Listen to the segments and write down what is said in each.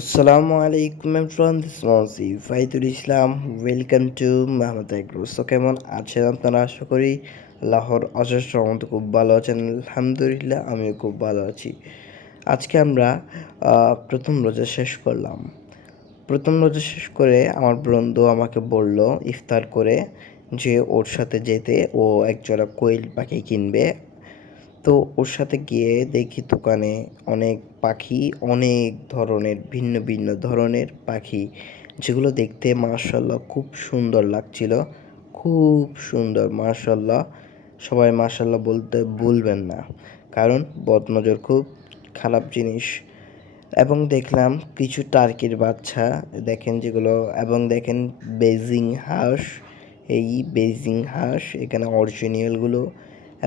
Assalamu আলাইকুম this is Monsi Faitul Islam, welcome to Mahmud agro so কেমন আছেন আপনারা? আশা করি লাহোর অশেষ রহমতে খুব ভালো আছেন, আলহামদুলিল্লাহ আমিও খুব ভালো আছি। আজকে আমরা প্রথম রোজা শেষ করলাম। প্রথম রোজা শেষ করে আমার বন্ধু আমাকে বলল ইফতার করে যে ওর সাথে যেতে ও একজোড়া কোয়েল পাখি কিনবে। তো ওর সাথে গিয়ে দেখি দোকানে অনেক পাখি, অনেক ধরনের, ভিন্ন ভিন্ন ধরনের পাখি, যেগুলো দেখতে মার্শাল্লাহ খুব সুন্দর লাগছিল। খুব সুন্দর মার্শাল্লাহ সবাই মার্শাল্লাহ বলতে ভুলবেন না, কারণ বদনজর খুব খারাপ জিনিস। এবং দেখলাম কিছু টার্কির বাচ্চা, দেখেন যেগুলো, এবং দেখেন বেজিং হাঁস, এই বেজিং হাঁস, এখানে অরিজিনালগুলো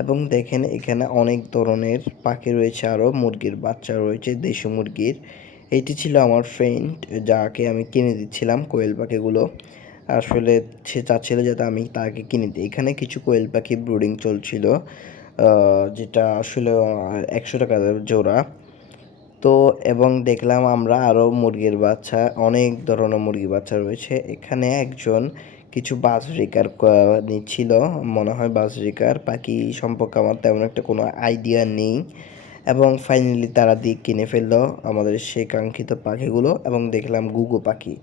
এবং দেখেন এখানে অনেক ধরনের পাখি রয়েছে, আরও মুরগির বাচ্চা রয়েছে, দেশি মুরগির। এইটি ছিল আমার ফ্রেন্ড যাকে আমি কিনে দিচ্ছিলাম কোয়েল পাখিগুলো। আসলে সে চাচ্ছিল যাতে আমি তাকে কিনে দিই। এখানে কিছু কোয়েল পাখি ব্রুডিং চলছিল যেটা আসলে একশো টাকা জোড়া। তো, এবং দেখলাম আমরা আরও মুরগির বাচ্চা, অনেক ধরনের মুরগির বাচ্চা রয়েছে। এখানে একজন কিছু বাজরিকার ক- নিচ্ছিল। মনে হয় বাজরিকার পাখি সম্পর্কে আমার তেমন একটা কোনো আইডিয়া নেই। এবং ফাইনালি তারা দিয়ে কিনে ফেলল আমাদের সেই কাঙ্ক্ষিত পাখিগুলো এবং দেখলাম গুগু পাখি।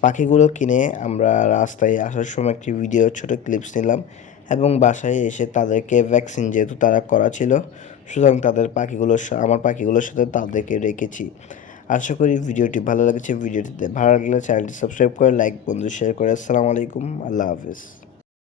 পাখিগুলো কিনে আমরা রাস্তায় আসার সময় একটি ভিডিও ছোট ক্লিপস নিলাম এবং বাসায় এসে তাদেরকে ভ্যাকসিন যেহেতু তারা করা ছিল, সুতরাং তাদের পাখিগুলোর সা- আমার পাখিগুলোর সাথে তাদেরকে রেখেছি। আশা করি ভিডিওটি ভালো লেগেছে, ভিডিওটিতে ভালো লাগলে চ্যানেলটি সাবস্ক্রাইব করে লাইক বন্ধু শেয়ার করে। আসসালামু আলাইকুম, আল্লাহ হাফিজ।